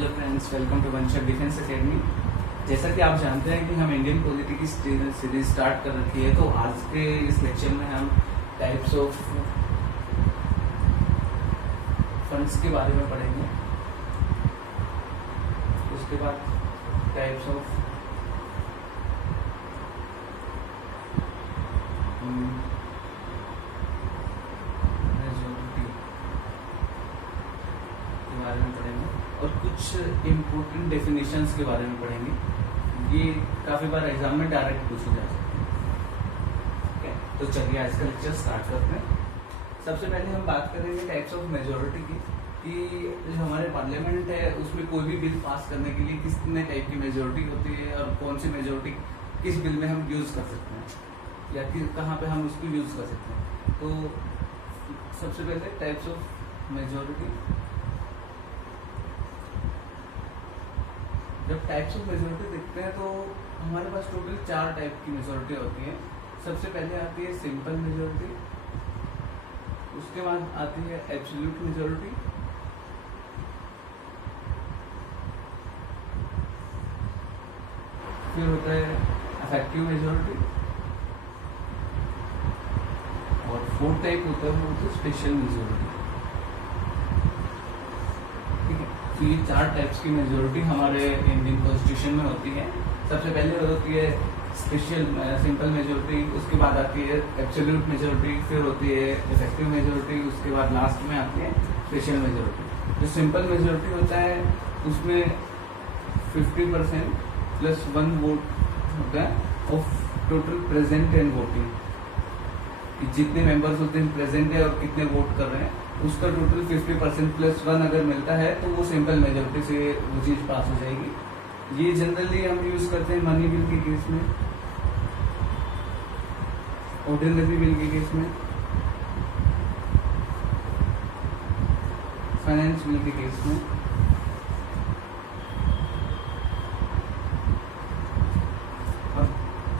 Hello friends, welcome to Vanshar defence academy. जैसा कि आप जानते हैं कि हम इंडियन पॉलिटी की सीरीज स्टार्ट कर रखी है, तो आज के इस लेक्चर में हम टाइप्स ऑफ फंड्स के बारे में पढ़ेंगे। उसके बाद टाइप्स ऑफ मेजॉरिटी के बारे में पढ़ेंगे और कुछ इम्पोर्टेंट डेफिनेशंस के बारे में पढ़ेंगे। ये काफ़ी बार एग्जाम में डायरेक्ट पूछे जा सकते हैं। ठीक है, तो चलिए आज का लेक्चर स्टार्ट करते हैं। सबसे पहले हम बात करेंगे टाइप्स ऑफ मेजॉरिटी की, कि जो हमारे पार्लियामेंट है उसमें कोई भी बिल पास करने के लिए कितने टाइप की मेजॉरिटी होती है और कौन सी मेजॉरिटी किस बिल में हम यूज़ कर सकते हैं या कि कहाँ पे हम उसको यूज़ कर सकते हैं। तो सबसे पहले टाइप्स ऑफ मेजॉरिटी। जब टाइप्स ऑफ मेजॉरिटी देखते हैं तो हमारे पास टोटल 4 टाइप की मेजॉरिटी होती है। सबसे पहले आती है सिंपल मेजॉरिटी, उसके बाद आती है एब्सोल्यूट मेजॉरिटी, फिर होता है इफेक्टिव मेजॉरिटी और फोर्थ टाइप होता है स्पेशल मेजॉरिटी। ठीक है, तो ये 4 टाइप्स की मेजॉरिटी हमारे इंडियन कॉन्स्टिट्यूशन में होती है। सबसे पहले होती है स्पेशल सिंपल मेजॉरिटी, उसके बाद आती है एब्सोल्यूट मेजॉरिटी, फिर होती है इफेक्टिव मेजॉरिटी, उसके बाद लास्ट में आती है स्पेशल मेजॉरिटी। जो सिंपल मेजॉरिटी होता है उसमें 50% प्लस 1 वोट होता है of total present and voting. जितने मेंबर्स उस दिन प्रेजेंट है और कितने वोट कर रहे हैं उसका टोटल 50% प्लस 1 अगर मिलता है तो वो सिंपल मेजॉरिटी से वो चीज़ पास हो जाएगी। ये जनरली हम यूज़ करते हैं मनी बिल के केस में, ऑर्डिनरी बिल के केस में, फाइनेंस बिल के केस में।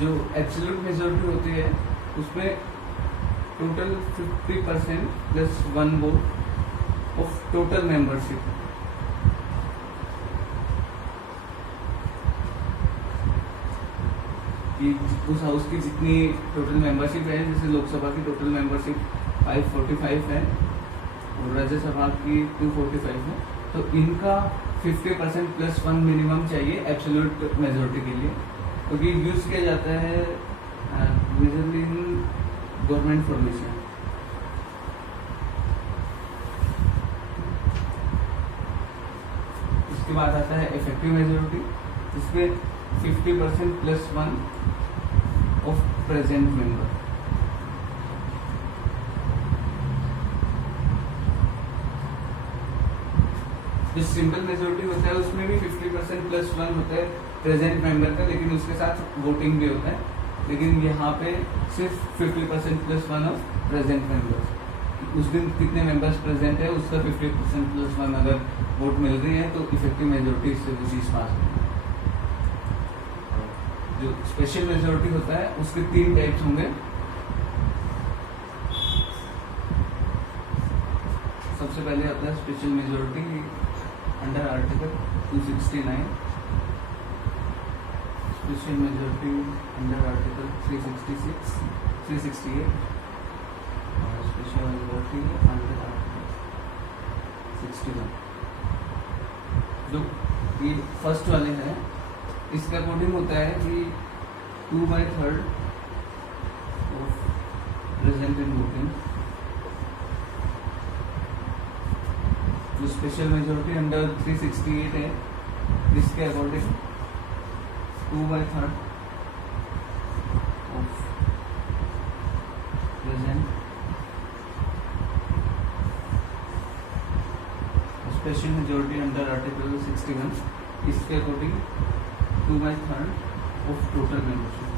जो एब्सोल्यूट मेजॉरिटी होती है उसमें total 50% plus 1 vote of total membership. कि उस हाउस की जितनी टोटल मेंबरशिप है, जैसे लोकसभा की टोटल मेंबरशिप 545 है और राज्यसभा की 245 है, तो इनका 50% प्लस 1 मिनिमम चाहिए एब्सोल्यूट मेजॉरिटी के लिए, क्योंकि यूज किया जाता है मेजरली इन गवर्नमेंट फॉर्मेशन। इसके बाद आता है इफेक्टिव मेजॉरिटी, जिसमें 50% प्लस 1 ऑफ प्रेजेंट मेंबर। जो सिंपल मेजॉरिटी होता है उसमें भी 50% प्लस 1 होता है प्रेजेंट मेंबर का, लेकिन उसके साथ वोटिंग भी होता है। लेकिन यहाँ पे सिर्फ 50% प्लस 1 ऑफ प्रेजेंट मेंबर्स। उस दिन कितने मेंबर्स प्रेजेंट है उसका 50% प्लस 1 अगर वोट मिल रही है तो इफेक्टिव मेजॉरिटी से वो चीज़ पास होगी। जो स्पेशल मेजॉरिटी होता है उसके 3 टाइप्स होंगे। सबसे पहले आता है special majority under article 269, special majority under article 366, 368 और स्पेशल मेजॉरिटी अंडर आर्टिकल 61। जो ये फर्स्ट वाले हैं इसके अकॉर्डिंग होता है कि 2/3 ऑफ प्रेजेंट इन वोटिंग। जो स्पेशल मेजॉरिटी अंडर 368 है इसके according 2/3 of present. Special majority under article 61 इसके अकॉर्डिंग 2/3 ऑफ टोटल मेंबरशिप।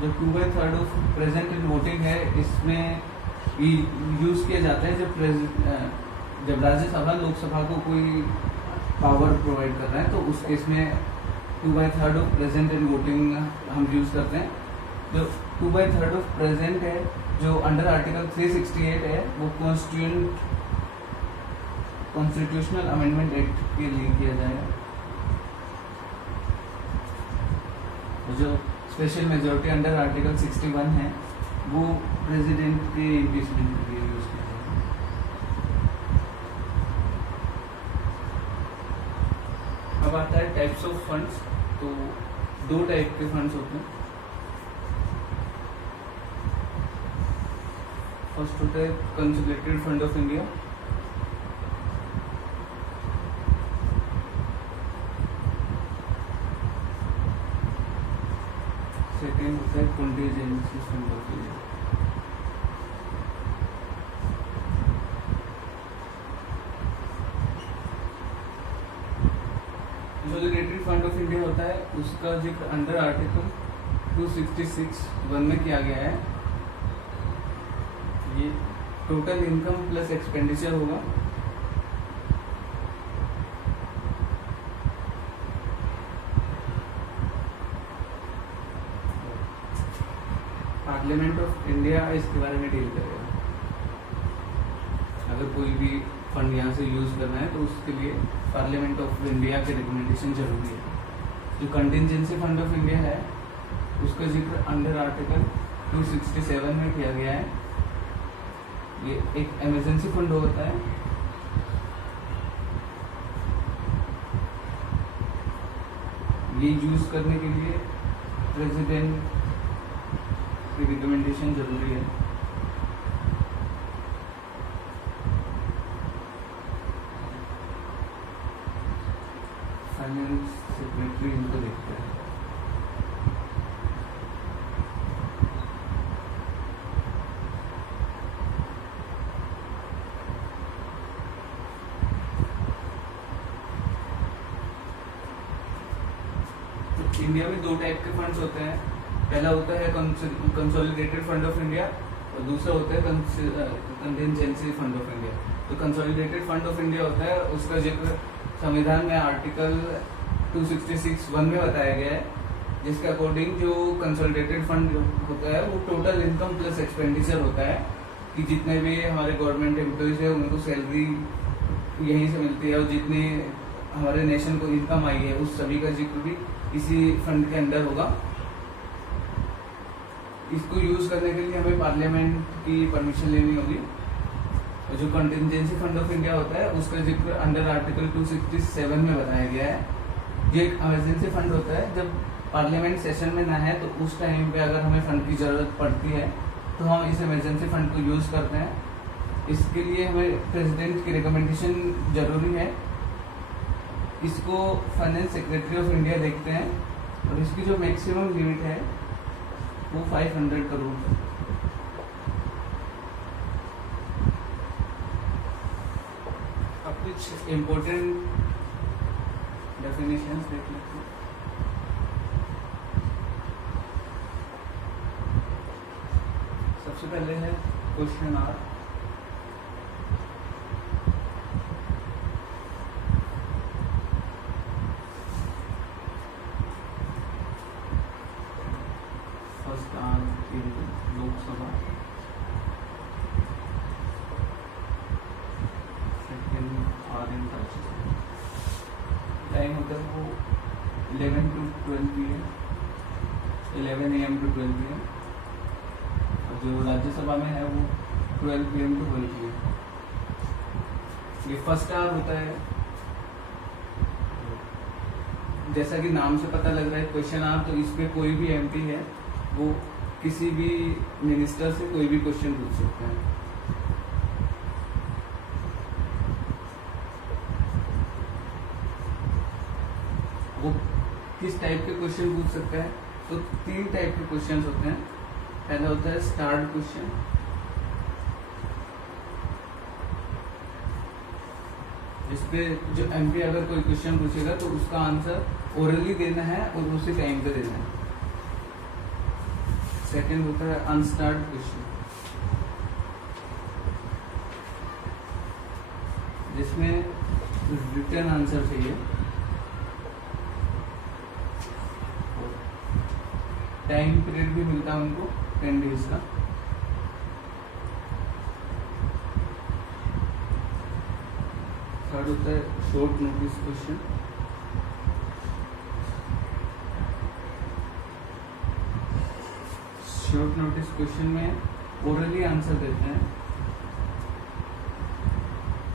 जो 2/3 ऑफ प्रेजेंट इन वोटिंग है इसमें यूज किया जाता है जब राज्यसभा लोकसभा को कोई पावर प्रोवाइड कर रहा है, तो उस केस में 2/3 ऑफ प्रेजेंट एंड वोटिंग हम यूज करते हैं। जो 2/3 ऑफ प्रेजेंट है, जो अंडर आर्टिकल 368 है, वो कॉन्स्टिट्यूशनल अमेंडमेंट एक्ट के लिए किया जाएगा। जो स्पेशल मेजोरिटी अंडर आर्टिकल 61 है, वो प्रेसिडेंट के इम्पीचमेंट के लिए यूज किया जाएगा। अब आता है टाइप्स ऑफ फंड्स। तो 2 टाइप के फंड्स होते हैं। फर्स्ट होता है consolidated fund of India, second होता है contingency fund of India. Consolidated fund of India होता है, उसका जिक्र अंडर आर्टिकल 266(1) में किया गया है। ये टोटल इनकम प्लस एक्सपेंडिचर होगा। पार्लियामेंट ऑफ इंडिया इसके बारे में डील करेगा। अगर कोई भी फंड यहाँ से यूज करना है तो उसके लिए पार्लियामेंट ऑफ इंडिया के रिकमेंडेशन जरूरी है। जो कंटिजेंसी फंड ऑफ इंडिया है, उसका जिक्र अंडर आर्टिकल 267 में किया गया है। ये एक इमरजेंसी फंड होता है। ये यूज करने के लिए प्रेसिडेंट की रिकमेंडेशन जरूरी है। फाइनेंस सेक्रेटरी इनको देखते हैं। इंडिया में 2 टाइप के फंड्स होते हैं। पहला होता है कंसोलिडेटेड फंड ऑफ इंडिया और दूसरा होता है कंटिजेंसी फंड ऑफ इंडिया। तो कंसोलिडेटेड फंड ऑफ इंडिया होता है, उसका जिक्र संविधान में आर्टिकल 266(1) में बताया गया है, जिसके अकॉर्डिंग जो कंसोलिडेटेड फंड होता है वो टोटल इनकम प्लस एक्सपेंडिचर होता है, कि जितने भी हमारे गवर्नमेंट एम्प्लॉयज है उनको सैलरी यहीं से मिलती है और जितनी हमारे नेशन को इनकम आई है उस सभी का जिक्र भी इसी फंड के अंदर होगा। इसको यूज करने के लिए हमें पार्लियामेंट की परमिशन लेनी होगी। और जो कंटिजेंसी फंड ऑफ इंडिया होता है, उसका जिक्र अंडर आर्टिकल 267 में बताया गया है। ये एक इमरजेंसी फंड होता है। जब पार्लियामेंट सेशन में ना है तो उस टाइम पे अगर हमें फंड की जरूरत पड़ती है तो हम इस इमरजेंसी फंड को यूज करते हैं। इसके लिए हमें प्रेसिडेंट की रिकमेंडेशन जरूरी है। इसको फाइनेंस सेक्रेटरी ऑफ इंडिया देखते हैं और इसकी जो मैक्सिमम लिमिट है वो 500 करोड़ है। अब कुछ इम्पोर्टेंट डेफिनेशंस देख लेते हैं। सबसे पहले है question hour. First hour in Lok Sabha, second hour in Rajya Sabha. Time होता है वो 11 to 12 PM, 11 AM to 12 PM। और जो राज्यसभा में है वो 12 PM to 12 PM। ये फर्स्ट आवर होता है, जैसा कि नाम से पता लग रहा है क्वेश्चन आवर, तो इसमें कोई भी MP है वो किसी भी मिनिस्टर से कोई भी क्वेश्चन पूछ सकते हैं। वो किस टाइप के क्वेश्चन पूछ सकते हैं? तो 3 टाइप के क्वेश्चन होते हैं। पहला होता है स्टार्ट क्वेश्चन, जिसपे जो MP अगर कोई क्वेश्चन पूछेगा तो उसका आंसर ओरली देना है और उसी टाइम पे देना है। सेकंड होता है अनस्टार्ट क्वेश्चन, जिसमें रिटर्न आंसर चाहिए। टाइम पीरियड भी मिलता है उनको 10 डेज का। थर्ड होता है short notice question. Short notice question में ओरली आंसर देते हैं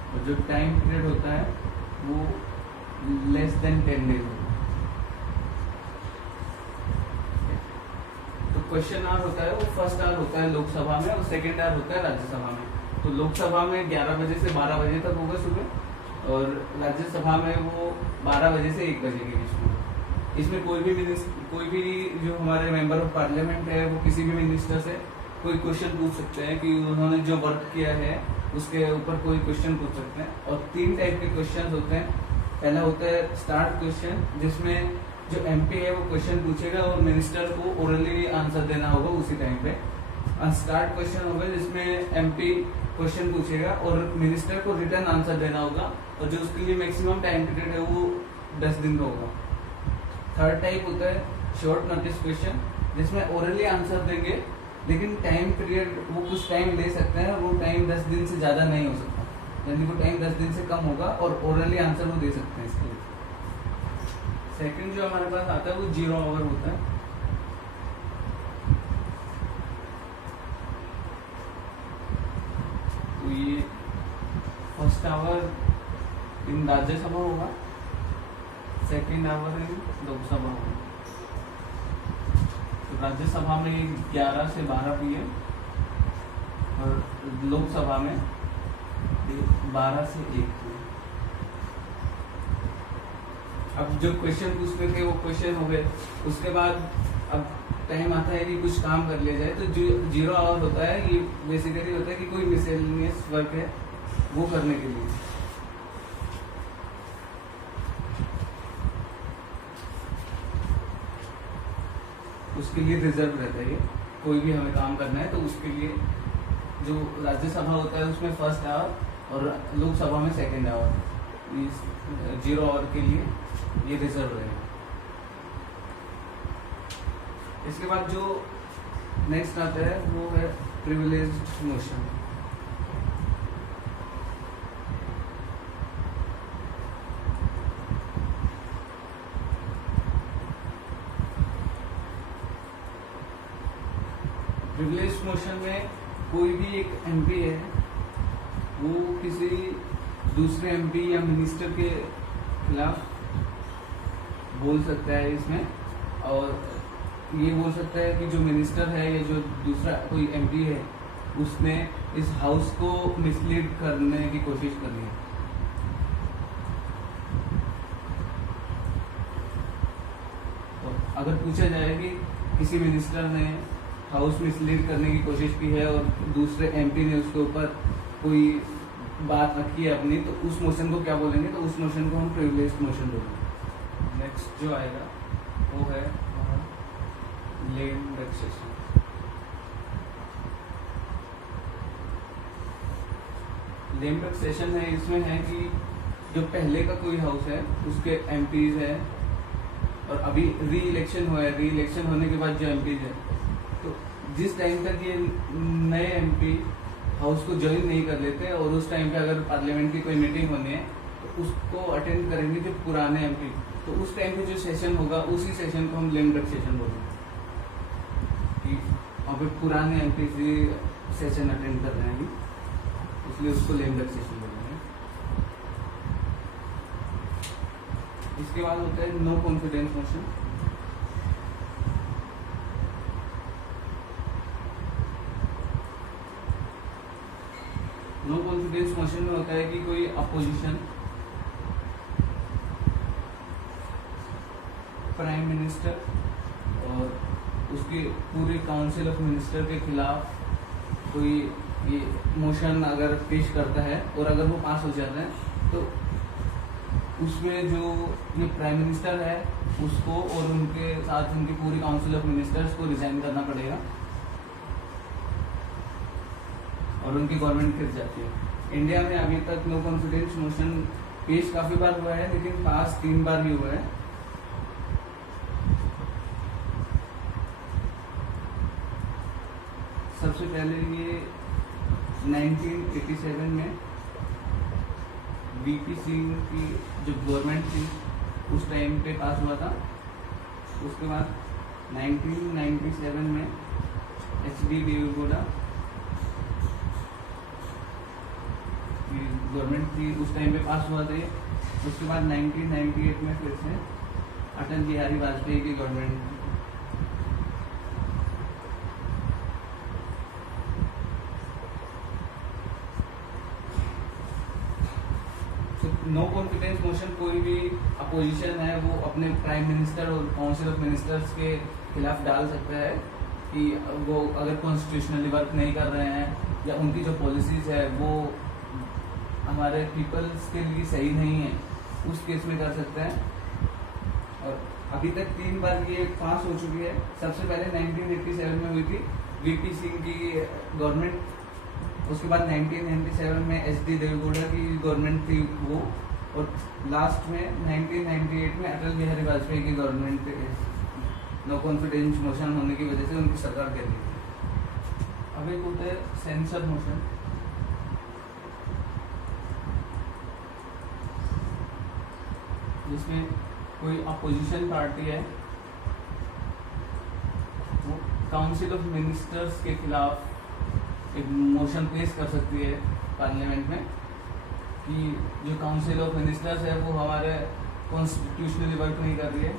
और जो टाइम पीरियड होता है वो लेस देन 10 डेज होता है। तो क्वेश्चन आवर होता है वो फर्स्ट आवर होता है लोकसभा में और सेकेंड आवर होता है राज्यसभा में। तो लोकसभा में 11 बजे से 12 बजे तक होगा सुबह, और राज्यसभा में वो 12 बजे से 1 बजे के बीच में। इसमें कोई भी जो हमारे मेंबर ऑफ पार्लियामेंट है वो किसी भी मिनिस्टर से कोई क्वेश्चन पूछ सकते हैं कि उन्होंने जो वर्क किया है उसके ऊपर कोई क्वेश्चन पूछ सकते हैं। और 3 टाइप के क्वेश्चन होते हैं। पहला होता है स्टार्ट क्वेश्चन, जिसमें जो एमपी है वो क्वेश्चन पूछेगा और मिनिस्टर को ओरली आंसर देना होगा उसी टाइम पे। अनस्टार्ट क्वेश्चन होगा जिसमें एमपी क्वेश्चन पूछेगा और मिनिस्टर को रिटर्न आंसर देना होगा, और जो उसके लिए मैक्सिमम टाइम पीरियड है वो 10 दिन का होगा। थर्ड टाइप होता है शॉर्ट नोटिस क्वेश्चन, जिसमें ओरली आंसर देंगे लेकिन टाइम पीरियड वो कुछ टाइम ले सकते हैं, वो टाइम 10 दिन से ज़्यादा नहीं हो सकता, यानी वो टाइम 10 दिन से कम होगा और ओरली आंसर वो दे सकते हैं इसके लिए। सेकंड जो हमारे पास आता है वो 0 आवर होता है। तो ये फर्स्ट आवर इन राज्यसभा होगा, सेकेंड आवर इन लोकसभा होगा। तो राज्यसभा में 11 से 12 PM और लोकसभा में 12 से 1 PM। अब जो क्वेश्चन पूछते थे वो क्वेश्चन हो गए, उसके बाद अब टाइम आता है कि कुछ काम कर लिया जाए। तो जो 0 आवर होता है ये बेसिकली होता है कि कोई मिसलेनियस वर्क है वो करने के लिए। उसके लिए रिजर्व रहता है ये, कोई भी हमें काम करना है तो उसके लिए जो राज्यसभा होता है उसमें फर्स्ट आवर और लोकसभा में सेकेंड आवर, 0 आवर के लिए ये रिजर्व रहेगा। इसके बाद जो नेक्स्ट आता है वो है प्रिविलेज्ड मोशन। प्रिविलेज्ड मोशन में कोई भी एक एमपी है वो किसी दूसरे एमपी या मिनिस्टर के खिलाफ बोल सकता है इसमें, और ये बोल सकता है कि जो मिनिस्टर है या जो दूसरा कोई एमपी है उसने इस हाउस को मिसलीड करने की कोशिश कर रही है। तो अगर पूछा जाए कि किसी मिनिस्टर ने हाउस मिसलीड करने की कोशिश की है और दूसरे एमपी ने उसके ऊपर कोई बात रखी है अपनी, तो उस मोशन को क्या बोलेंगे? तो उस मोशन को हम प्रिविलेज्ड मोशन बोलेंगे। नेक्स्ट जो आएगा वो है lame duck session. Lame duck session है, इसमें है कि जो पहले का कोई हाउस है उसके एमपीज है और अभी री इलेक्शन हुआ है, री इलेक्शन होने के बाद जो एमपीज है, तो जिस टाइम तक ये नए एमपी हाउस को ज्वाइन नहीं कर लेते और उस टाइम पे अगर पार्लियामेंट की कोई मीटिंग होनी है तो उसको अटेंड करेंगे जो पुराने एमपी, तो उस टाइम पे जो सेशन होगा उसी सेशन को हम लेम डक सेशन बोलेंगे कि वहाँ पे पुराने एमपी सेशन अटेंड कर रहे हैं, इसलिए उसको लेम डक सेशन बोलेंगे। इसके बाद होता है no confidence motion. No confidence motion में होता है कि कोई अपोजिशन प्राइम मिनिस्टर और उसके पूरे काउंसिल ऑफ मिनिस्टर के खिलाफ कोई ये मोशन अगर पेश करता है और अगर वो पास हो जाता है तो उसमें जो ये प्राइम मिनिस्टर है उसको और उनके साथ उनकी पूरी काउंसिल ऑफ मिनिस्टर्स को रिजाइन करना पड़ेगा और उनकी गवर्नमेंट गिर जाती है। इंडिया में अभी तक नो कॉन्फिडेंस मोशन पेश काफी बार हुआ है, लेकिन पास 3 बार ही हुआ है। सबसे पहले ये 1987 में वीपी सिंह की जो गवर्नमेंट थी उस टाइम पे पास हुआ था। उसके बाद 1997 में एचडी देवेगौड़ा की गवर्नमेंट थी उस टाइम पे पास हुआ था। उसके बाद 1998 में फिर से अटल बिहारी वाजपेयी की गवर्नमेंट। नो कॉन्फिडेंस मोशन कोई भी अपोजिशन है वो अपने प्राइम मिनिस्टर और काउंसिल ऑफ मिनिस्टर्स के खिलाफ डाल सकता है कि वो अगर कॉन्स्टिट्यूशनली वर्क नहीं कर रहे हैं या उनकी जो पॉलिसीज है वो हमारे पीपल्स के लिए सही नहीं है, उस केस में कर सकते हैं। और अभी तक 3 बार ये पास हो चुकी है। सबसे पहले 1987 में हुई थी वीपी सिंह की गवर्नमेंट। उसके बाद 1997 में एचडी देवेगौड़ा की गवर्नमेंट थी वो, और लास्ट में 1998 में अटल बिहारी वाजपेयी की गवर्नमेंट थी। नो कॉन्फिडेंस मोशन होने की वजह से उनकी सरकार गिर गई थी। अब एक होता है सेंसर मोशन। जिसमें कोई अपोजिशन पार्टी है वो काउंसिल ऑफ मिनिस्टर्स के खिलाफ एक मोशन पेश कर सकती है पार्लियामेंट में कि जो काउंसिल ऑफ मिनिस्टर्स है वो हमारे कॉन्स्टिट्यूशनली वर्क नहीं कर रही है।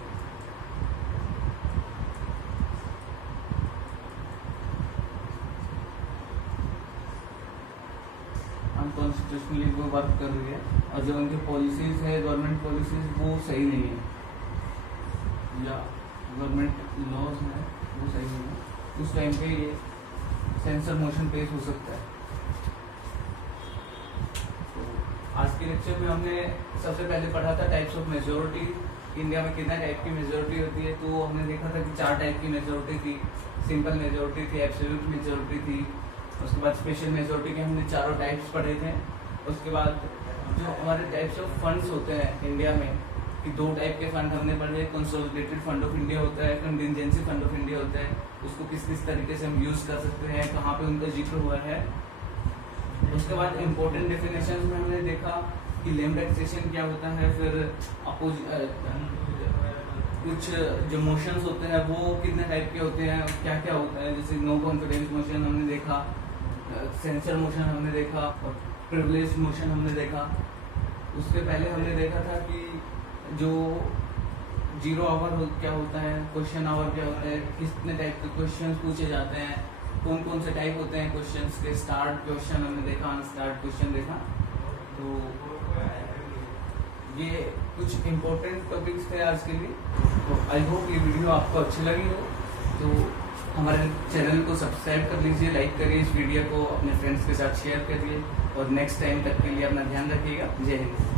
अनकॉन्स्टिट्यूशनली वो वर्क कर रही है और जो उनकी पॉलिसीज है गवर्नमेंट पॉलिसीज वो सही नहीं है या गवर्नमेंट लॉज है वो सही नहीं है। उस टाइम पे ये सेंसर मोशन पेश हो सकता है। तो आज के लेक्चर में हमने सबसे पहले पढ़ा था टाइप्स ऑफ मेजोरिटी। इंडिया में कितना टाइप की मेजोरिटी होती है, तो हमने देखा था कि 4 टाइप की मेजोरिटी थी। सिंपल मेजोरिटी थी, एब्सोल्यूट मेजोरिटी थी, उसके बाद स्पेशल मेजोरिटी के हमने चारों टाइप्स पढ़े थे। उसके बाद जो हमारे टाइप्स ऑफ फंड्स होते हैं इंडिया में कि 2 टाइप के फंड हमने पढ़े। कंसोलिडेटेड फंड ऑफ इंडिया होता है, कंटिजेंसी फंड ऑफ इंडिया होता है। उसको किस किस तरीके से हम यूज कर सकते हैं, कहाँ पे उनका जिक्र हुआ है। उसके बाद इम्पोर्टेंट डेफिनेशन में हमने देखा कि लैंड टैक्सेशन क्या होता है, फिर कुछ जो मोशंस होते हैं वो कितने टाइप के होते हैं, क्या क्या होता है। जैसे नो कॉन्फिडेंस मोशन हमने देखा, सेंसर मोशन हमने देखा और प्रिविलेज मोशन हमने देखा। उसके पहले हमने देखा था कि जो 0 आवर क्या होता है, क्वेश्चन आवर क्या होता है, कितने टाइप के क्वेश्चन पूछे जाते हैं, कौन कौन से टाइप होते हैं क्वेश्चंस के। स्टार्ट क्वेश्चन हमने देखा, अनस्टार्ट क्वेश्चन देखा। तो ये कुछ इम्पोर्टेंट टॉपिक्स थे आज के लिए। तो आई होप ये वीडियो आपको अच्छी लगी हो। तो हमारे चैनल को सब्सक्राइब कर लीजिए, लाइक करिए, इस वीडियो को अपने फ्रेंड्स के साथ शेयर करिए और नेक्स्ट टाइम तक के लिए अपना ध्यान रखिएगा। जय हिंद।